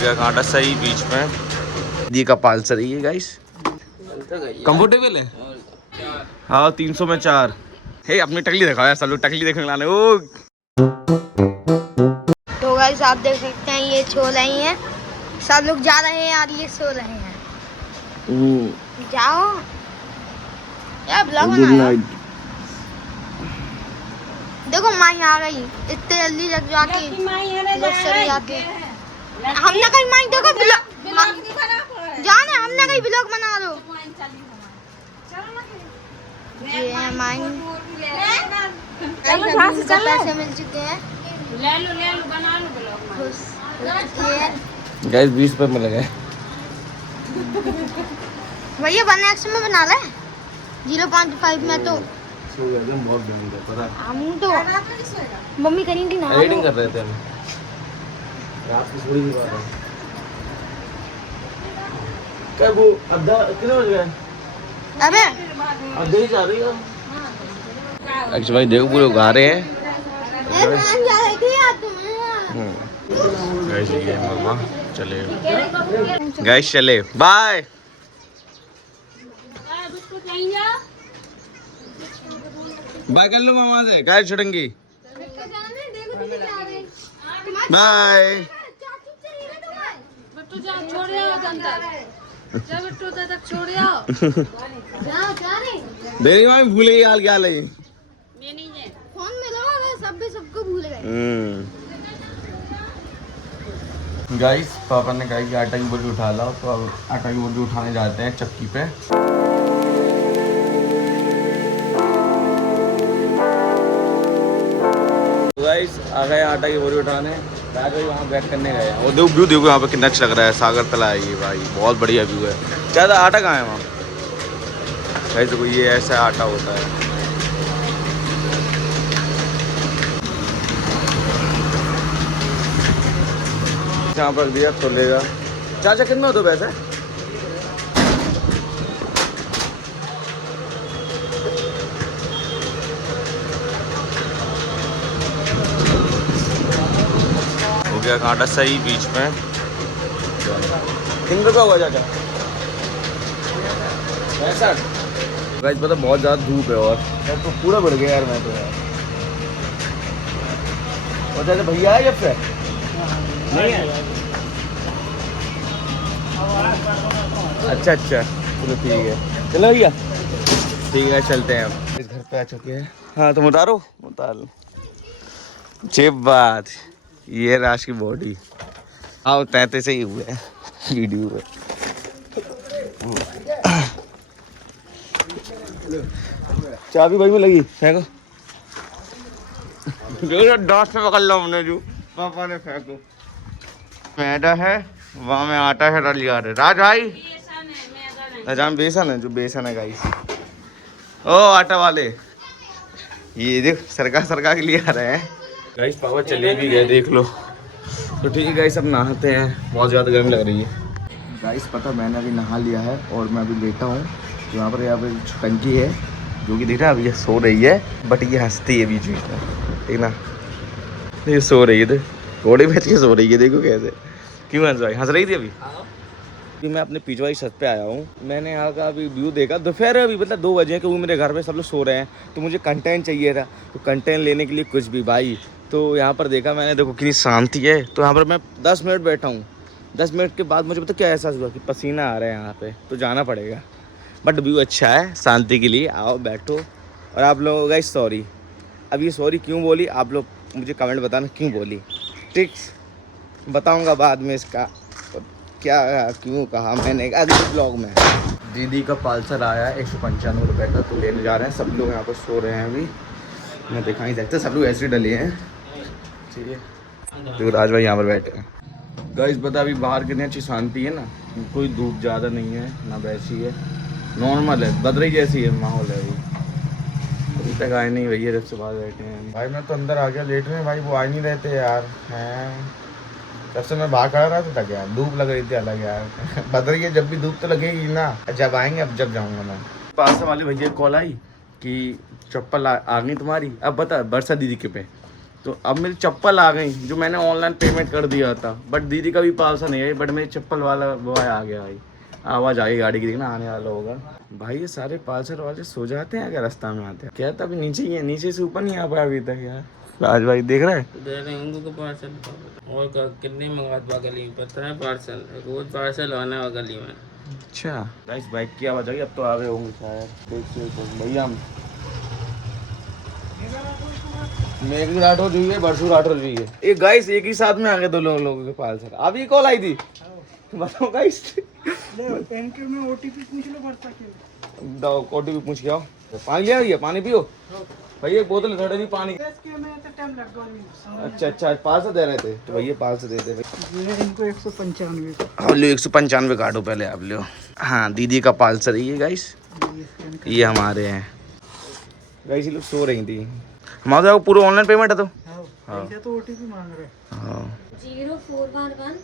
गया कांटा सही बीच में। दी का पालसर है गाइस, कंफर्टेबल है। हाँ 300 में 4 है। अपनी टकली दिखाओ यार, सब लोग टकली देखने लाने। ओ तो गाइस आप देख सकते हैं ये सो रही हैं, सब लोग जा रहे हैं और ये सो रहे हैं। जाओ यार, ब्लॉग बना। देखो माई आ गई, इतने जल्दी जग जाके चली जाती है। हमने कहीं माई देखो जाने, हमने कहीं ब्लॉग बना दो। ये है माई, पैसे मिल चुके हैं, ले लो बना लो ब्लॉग। गाइस 20 रुपए मिल गए भैया 1x में बना ले, 0.5 में तो बहुत पता है। हम तो मम्मी करेंगी ना, एडिटिंग कर रहे थे हम। रात की थोड़ी सी बात है। क्या वो अद्धा कितने बज गए? अबे अद्धा ही जा रही है। एक्चुअली भाई देखो पूरे गा रहे हैं। गाइस ये मम्मा चले, गाइस चले बाय। बाय कर लो मामा से, गाइस छुड़ेंगी। बाय। देरी मामी भूल गई हाल क्या ले। फोन में लगा सब भी सबको भूल गए। गाइस पापा ने कहा कि आटा की बोरी उठा लाओ, तो अब आटा की बोरी उठाने जाते हैं चक्की पे। गाइस आ गए आटा की बोरी उठाने, भाई वहाँ बैठ करने गए। वो देखो व्यू देखो यहाँ पे कितना अच्छा लग रहा है, सागर तला है ये भाई, बहुत बढ़िया व्यू है। ज़्यादा आटा कहाँ है वहाँ? गाइस देखो ये ऐसा आटा होता है। यहाँ पर दिया तो लेगा। चाचा कितना हो तो पैसे? हो गया कांटा सही बीच में। किन रुपया हुआ चाचा? 65। गाइस पता बहुत ज़्यादा धूप है और तो पूरा बढ़ गया यार मैं तो यार। और चाचा भैया है जब से नहीं है? अच्छा चलो ठीक है, चलो भैया ठीक है चलते हैं। अब इस घर पे आ चुके हैं। हाँ तुम उतारो, उतार लो। जेब बात ये राश की बॉडी। हाँ 33 से ही हुए हैं वीडियो में। चाबी भाई में लगी फेंको। डॉट से पकड़ लो हमने जो पापा ने फेंको। मैदा है वहाँ में आटा है डाल लिया राज भाई। जहाँ बेसन है, जो बेसन है गाइस। ओ आटा वाले ये देख सरका के लिए आ रहे हैं गाइस। पापा चले भी गए देख लो। तो ठीक है गाइस अब नहाते हैं, बहुत ज़्यादा गर्मी लग रही है गाइस। पता मैंने अभी नहा लिया है और मैं अभी लेटा हूँ। यहाँ पे टंकी है जो कि देख रहा है अभी ये सो रही है, बट ये हंसती है बीच में, ठीक ना। ये सो रही है, तो घोड़े बैठ के सो रही है, देखो कैसे। क्यों हंस रही थी अभी? मैं अपने पीछे वाली छत पे आया हूँ। मैंने यहाँ का अभी व्यू देखा दोपहर अभी मतलब 2 बजे, क्योंकि मेरे घर पे सब लोग सो रहे हैं, तो मुझे कंटेंट चाहिए था। तो कंटेंट लेने के लिए कुछ भी भाई, तो यहाँ पर देखा मैंने, देखो कितनी शांति है। तो यहाँ पर मैं 10 मिनट बैठा हूँ। 10 मिनट के बाद मुझे पता क्या एहसास हुआ कि पसीना आ रहा है यहाँ पे, तो जाना पड़ेगा। बट व्यू अच्छा है शांति के लिए, आओ बैठो। और आप लोगों का सॉरी, अब ये सॉरी क्यों बोली आप लोग मुझे कमेंट बताना क्यों बोली, ठीक बताऊँगा बाद में इसका क्या क्यों कहा मैंने अगले ब्लॉग में। दीदी का पालसर आया है 195 रुपये का, तो लेने जा रहे हैं। सब लोग यहाँ पर सो रहे हैं अभी, मैं दिखा नहीं सकता, सब लोग ऐसे डले हैं, ठीक है। तो राज भाई यहाँ पर बैठे हैं गाइस। पता अभी बाहर कितनी अच्छी शांति है ना, कोई धूप ज़्यादा नहीं है ना, वैसी है नॉर्मल है, बदरी जैसी है माहौल है। अभी तक आए नहीं भैया, जब से बाहर बैठे हैं भाई। मैं तो अंदर आ गया लेट में भाई, वो आ नहीं रहते यार हैं। जब से मैं बाहर खड़ा रहा था तक यार धूप लग रही थी अलग यार। बदल गई, जब भी धूप तो लगेगी ना, जब आएंगे अब जब जाऊंगा मैं। पास वाले भैया कॉल आई कि चप्पल आ गई तुम्हारी, अब बता बरसा दीदी के पे। तो अब मेरी चप्पल आ गई जो मैंने ऑनलाइन पेमेंट कर दिया था, बट दीदी का भी पार्सल नहीं है, बट मेरी चप्पल वाला बॉय आ गया भाई। आवाज़ आ गई गाड़ी की, देखना आने वाला होगा भाई। ये सारे पार्सल वाले सो जाते हैं अगर रास्ता में आते हैं, क्या था अभी नीचे ही है, नीचे से ऊपर नहीं आ पाया अभी तक यार। राज भाई देख रहा है, दे रहे हैं उनको पार्सल और कितने मंगवा गली में पता है पार्सल, रोज पार्सल आना है गली में। अच्छा गाइस बाइक की आवाज़ आई, अब तो आ गए होंगे शायद। देखिए भैया हम मेघ राठौर जी है, बरसू राठौर जी है, एक गाइस एक ही साथ में आ गए दो लोगों के पार्सल। अभी कॉल आई थी, बताओ गाइस। बैंक में ओटीपी पूछ लो, बढ़ता के ओटीपी पूछ के आओ। पानी लिया भैया, पानी पियो भैया, एक बोतल थोड़े नहीं पानी। अच्छा पार्सल दे रहे थे तो भैया पार्सल दे दे भाई। इनको 195 हाँ लो 195 काटो पहले आप लो। हाँ दीदी का पार्सल ये गाइस, ये हमारे हैं गाइस। ये लोग सो रही थी, हमारे पूरा ऑनलाइन पेमेंट है तो हाँ तो ओटीपी मांग रहे हैं। हाँ 0411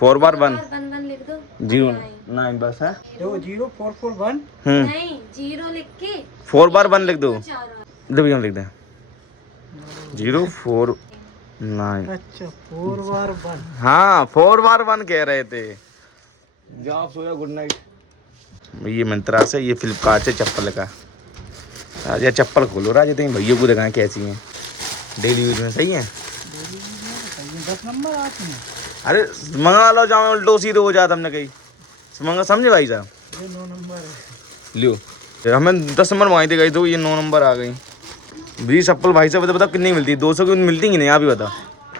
4/1 लिख दो, 09 बस है, 0441 नहीं 0 लिख के 4/1 लिख दो, इधर भी हम लिख दें 049। अच्छा 4/1। हाँ 4/1 कह रहे थे। जाओ आप सोया, गुड नाइट। ये मंत्रा से, ये फ्लिपकार्ट से चप्पल का। राजा चप्पल खोलो राजा, तो भैया को दिखाएं कैसी हैं डेली यूज में, सही है। 10 नंबर आते हैं। अरे मंगा लो, जाओ उल्टो सीधे हो जाता हमने कहीं मंगा, समझे भाई साहब। ये 9 नंबर है। लियो हमें 10 नंबर मंगाई थी गई, तो ये 9 नंबर आ गई। भी चप्पल भाई साहब बताओ कितनी मिलती है, 200 की मिलती कि नहीं, आप ही बताओ।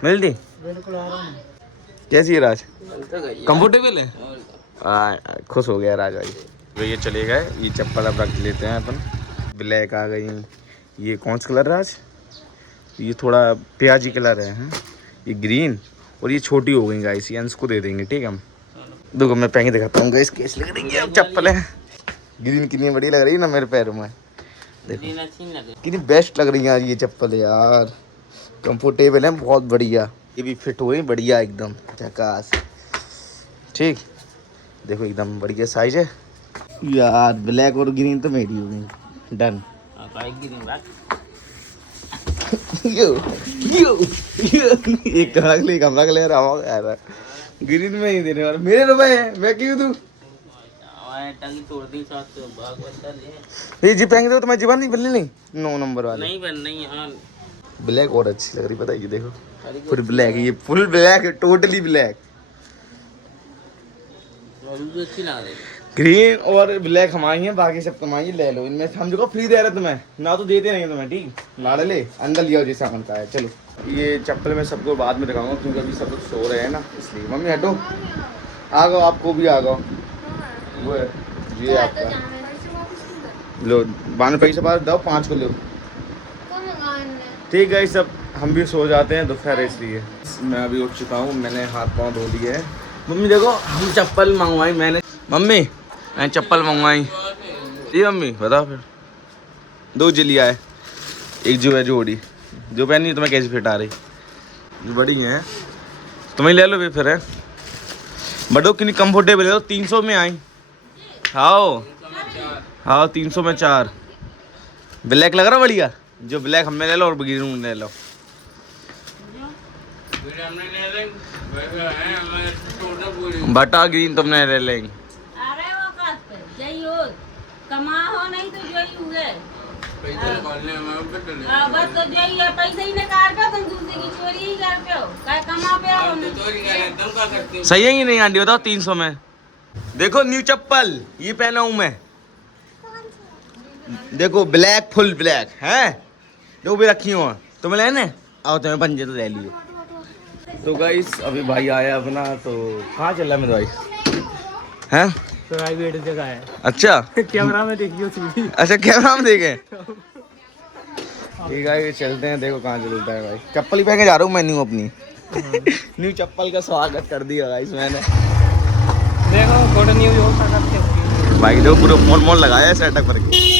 मिलती बिल्कुल आराम है। कैसी है राज, कंफर्टेबल है। खुश हो गया राज भाई। तो ये चले गए, ये चप्पल अब रख लेते हैं अपन। ब्लैक आ गई, ये कौन सा कलर राज, ये थोड़ा प्याजी कलर है, ये ग्रीन, और ये छोटी हो गई गाइस, ये अंश को दे देंगे ठीक है हम। देखो मैं पहन के दिखाता हूँ गाइस कैसी लग रही है अब चप्पल है। ग्रीन कितनी बढ़िया लग रही है ना मेरे पैरों में, देखो कितनी बेस्ट लग रही है यार ये चप्पल यार, कंफर्टेबल है बहुत बढ़िया। ये भी फिट हो गई बढ़िया एकदम झकास, ठीक। देखो एकदम बढ़िया साइज है यार, ब्लैक और ग्रीन तो मेरी हो गई, डन। यो यो यो एक ले कमरा ले रहा हूँ यार, ग्रीन में ही देने वाला, मेरे रुपए है मैं क्यों दूं। ये जी पहन के, तुम्हारी जीवन नहीं बदली नहीं, 9 नंबर वाली नहीं बन नहीं हाँ। ब्लैक और अच्छी लग रही पता है, ये देखो फुल ब्लैक है, ये फुल ब्लैक है, टोटली ब्लैक। अच्छी लग रही। ग्रीन और ब्लैक हमारी है, बाकी सब तुम्हारी, ले लो इनमें हम जो फ्री दे रहे तुम्हें ना, तो देते नहीं तुम्हें, ठीक लाड़ ले अंदर लिया जैसा बनता है। चलो ये चप्पल मैं सबको बाद में दिखाऊंगा क्योंकि अभी सब लोग सो रहे हैं ना, इसलिए। मम्मी हटो, आ गो, आपको भी आ गो, वो है ये आपका लो, 92 पैसे बाद दो, 5 को लो, ठीक है। सब हम भी सो जाते हैं दोपहर, इसलिए मैं अभी उठ चुका हूँ, मैंने हाथ पाँव धो लिए है। मम्मी देखो हम चप्पल मंगवाई मैंने, मम्मी मैंने चप्पल मंगवाई, ये मम्मी बताओ फिर। 2 जिलिया है, एक जो है जोड़ी, जो पहनी तुम्हें कैसी फिट आ रही, जो बड़ी है तुम्हें ले लो भी फिर है, बटो कितनी कंफर्टेबल है, 300 में आई। हाँ 300 में 4, ब्लैक लग रहा बढ़िया, जो ब्लैक हमें ले लो और ग्रीन ले लो। बटा ग्रीन तुमने ले लेंगे। अरे वो कमा हो नहीं तो जो हुए बस तो जो पैसे ही निकाल के तुम दूसरे की चोरी ही करते हो, क्या कमा पे हो। सही है कि नहीं आंटी बताओ, 300 में। देखो न्यू चप्पल ये पहना हूं मैं, देखो ब्लैक, फुल ब्लैक है, जो भी रखी हो तुम्हें लेने आओ, तुम्हें पंजे तो ले लियो। तो गाइस अभी भाई आया अपना, तो कहाँ चल रहा है मेरा भाई, हैं प्राइवेट जगह है। अच्छा कैमरा में देखियो सीधी। अच्छा कैमरा में देखे, ठीक है चलते हैं, देखो कहाँ चलता है भाई। चप्पल ही पहन के जा रहा हूँ मैं न्यू अपनी। न्यू चप्पल का स्वागत कर दिया गाइस मैंने, देखो थोड़ा न्यू हो सकते भाई देखो पूरा मोल लगाया है सेटअप करके।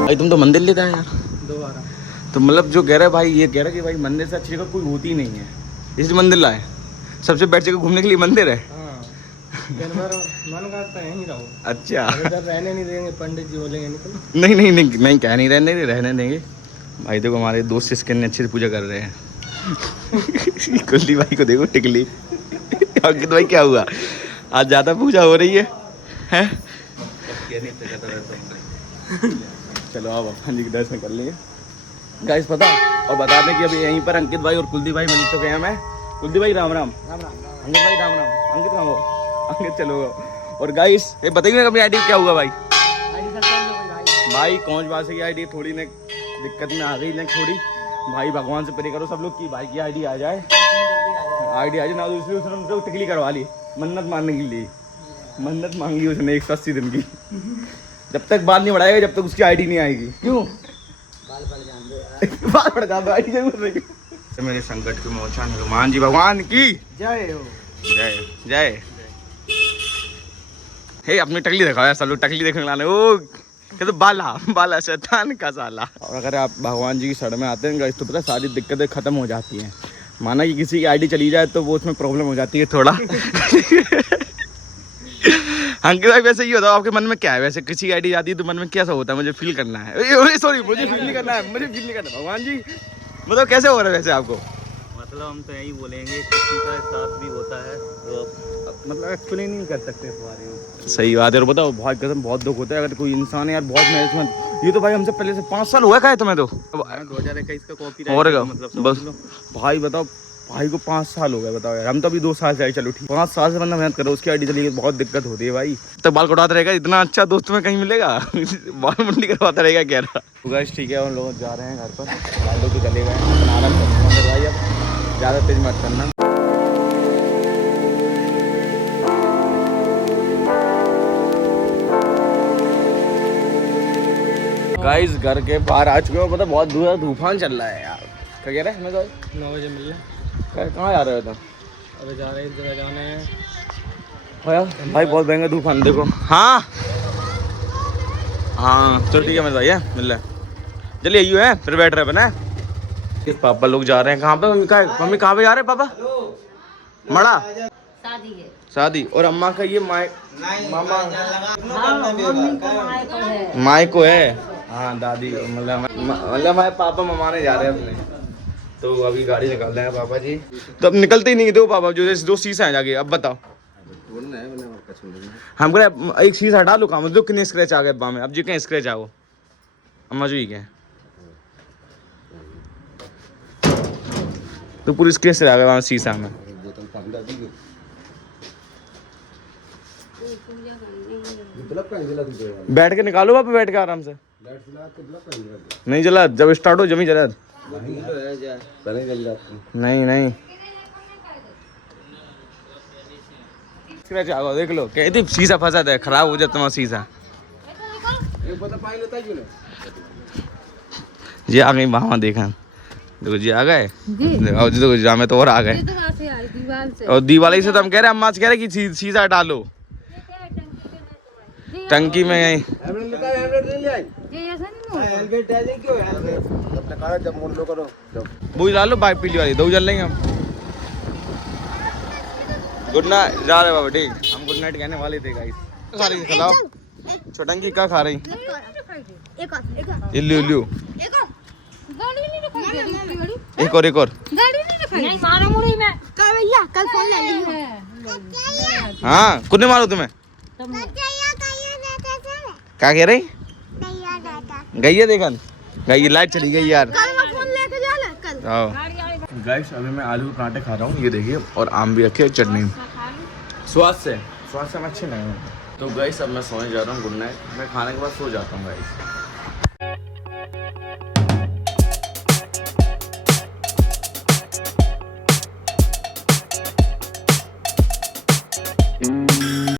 भाई तुम तो मंदिर लेता है यार, दोबारा। तो मतलब जो कह रहा है भाई, ये कह रहा है कि भाई मंदिर से अच्छी जगह कोई होती नहीं है। इस मंदिर लाए, सबसे बेस्ट जगह घूमने के लिए मंदिर है। दिन भर मन करता है यहीं रहो। अच्छा, इधर रहने नहीं देंगे, पंडित जी बोलेंगे निकलो। नहीं नहीं नहीं नहीं, क्या नहीं रहने देंगे, रहने देंगे भाई। देखो हमारे दोस्त इसके ने अच्छे से पूजा कर रहे हैं। कुल्ली भाई को देखो टिकली। अंकित भाई क्या हुआ, आज ज़्यादा पूजा हो रही है हैं? चलो आप भगवान जी के दर्शन कर लेंगे गाइस। पता और बता दें कि अभी यहीं पर अंकित भाई और कुलदीप भाई मिल चुके हैं हमें। कुलदीप भाई राम राम। अंकित भाई राम राम। अंकित कहाँ हो? अंकित चलो। और गाइस ये बताइए अपनी आईडी क्या हुआ भाई? भाई कौन बात से की आईडी थोड़ी ने दिक्कत में आ गई ना थोड़ी। भाई भगवान से प्रे करो सब लोग की भाई की आईडी आ जाए, आईडी आ जाए ना। दूसरी उसने उनको टिकली करवा ली मन्नत मांगने के लिए। मन्नत मांगी उसने 180 दिन की। जब तक बाल नहीं बढ़ाएगा जब तक उसकी आईडी नहीं आएगी। क्यों? बाल बढ़ जाते आईडी जरूर नहीं। तो मेरे संकट के मोचन हनुमान जी भगवान की जय हो। जय जय। हे अपनी टकली दिखाओ यार, सब लोग टकली देखने लाने। ओ कहते बाला बाला शैतान का साला। और अगर आप भगवान जी की शरण में आते हैं तो पता सारी दिक्कतें खत्म हो जाती हैं। माना कि किसी की आईडी चली जाए तो वो उसमें प्रॉब्लम हो जाती है थोड़ा। अंकित भाई वैसे ये बताओ आपके मन में क्या है? वैसे किसी की आईडी जाती है तो मन में कैसा होता है? मुझे फील करना है। सॉरी मुझे फील नहीं करना है, मुझे फील नहीं करना। भगवान जी मतलब कैसे हो रहा है वैसे आपको? मतलब हम तो यही बोलेंगे किसी का साथ भी होता है तो मतलब एक्सप्लेन नहीं कर सकते इस बारे में। सही बात है। और बताओ बहुत कसम बहुत दुख होता है अगर कोई इंसान है यार बहुत मेहनत। ये तो भाई हमसे पहले से 5 साल हुआ है तुम्हें तो 2021 का कॉपी और मतलब बस भाई बताओ भाई को 5 साल हो गए। बताओ यार हम तो अभी 2 साल से आए। चलो ठीक 5 साल से बंदा मेहनत करो उसकी आईडी चली बहुत दिक्कत होती है भाई। तब बाल कटवाता रहेगा इतना अच्छा दोस्त में कहीं मिलेगा? बाल मुंडी करवाता रहेगा कह रहा। तो गाइस ठीक है उन लोग जा रहे हैं घर पर। भाई लोग तो चले गए हैं आराम करना भाई। अब ज़्यादा तेज मत करना। गाइस घर के बाहर आ चुके हो। मतलब बहुत दूर तूफान चल रहा है यार। क्या कह रहे हैं? हमें तो 9 बजे मिल जाए। कहाँ जा रहे हो तुम? अबे जा रहे हैं, एक जगह जाने हैं। भाई बहुत भयंकर तूफान देखो। हाँ हाँ चलो ठीक है मैं भाई है मिल रहा है। चलिए यू है फिर बैठ रहे बना। पापा लोग जा रहे हैं कहाँ पे? मम्मी कहाँ पे जा रहे हैं पापा? मड़ा शादी है। शादी। और अम्मा का ये मामा माई को है। हाँ दादी मतलब हमारे पापा ममाने जा रहे हैं अपने। तो अभी गाड़ी निकाल रहे हैं पापा जी। तो अब निकलते ही नहीं दो पापा जो शीशा है जाके। अब बताओ हम कह एक शीशा हटा लो काम जो कितने स्क्रैच आ गए बा में। अब जी कहीं स्क्रैच आ गो अम्मा जी के तो पूरी स्क्रैच से आ गए वहाँ शीशा में। बैठ के निकालो पापा बैठ के आराम से। नहीं जला जब स्टार्ट हो जमी जला। नहीं नहीं स्क्रैच आ गो देख लो। कहती शीशा फंसा था खराब हो जाता तुम्हारा शीशा। जी आ गई मामा देखा देखो जी आ गए। और देखो जामे तो और आ गए। और दीवाली से तो हम कह रहे हैं अम्मा से कह रहे कि शीशा डालो टंकी में। यही बुझ डालो बाइक पीली वाली 2 जल लेंगे हम। गुड नाइट जा रहे बाबा ठीक। हम गुड नाइट कहने वाले थे गाइस। खा रही खिलाओ छोटंकी क्या खा रही? इल्लू एक और नहीं मारो मुड़ी में। कल फोन ले ली। हाँ कुछ नहीं मारो तुम्हें। क्या कह रही? गई है देखन गई लाइट चली गई यार। गाइस अभी मैं आलू के पराठे खा रहा हूँ ये देखिए। और आम भी रखे चटनी। स्वाद से हम अच्छे नहीं हैं। तो गाइस अब मैं सोने जा रहा हूँ। Good night. मैं खाने के बाद सो जाता हूँ गाइस।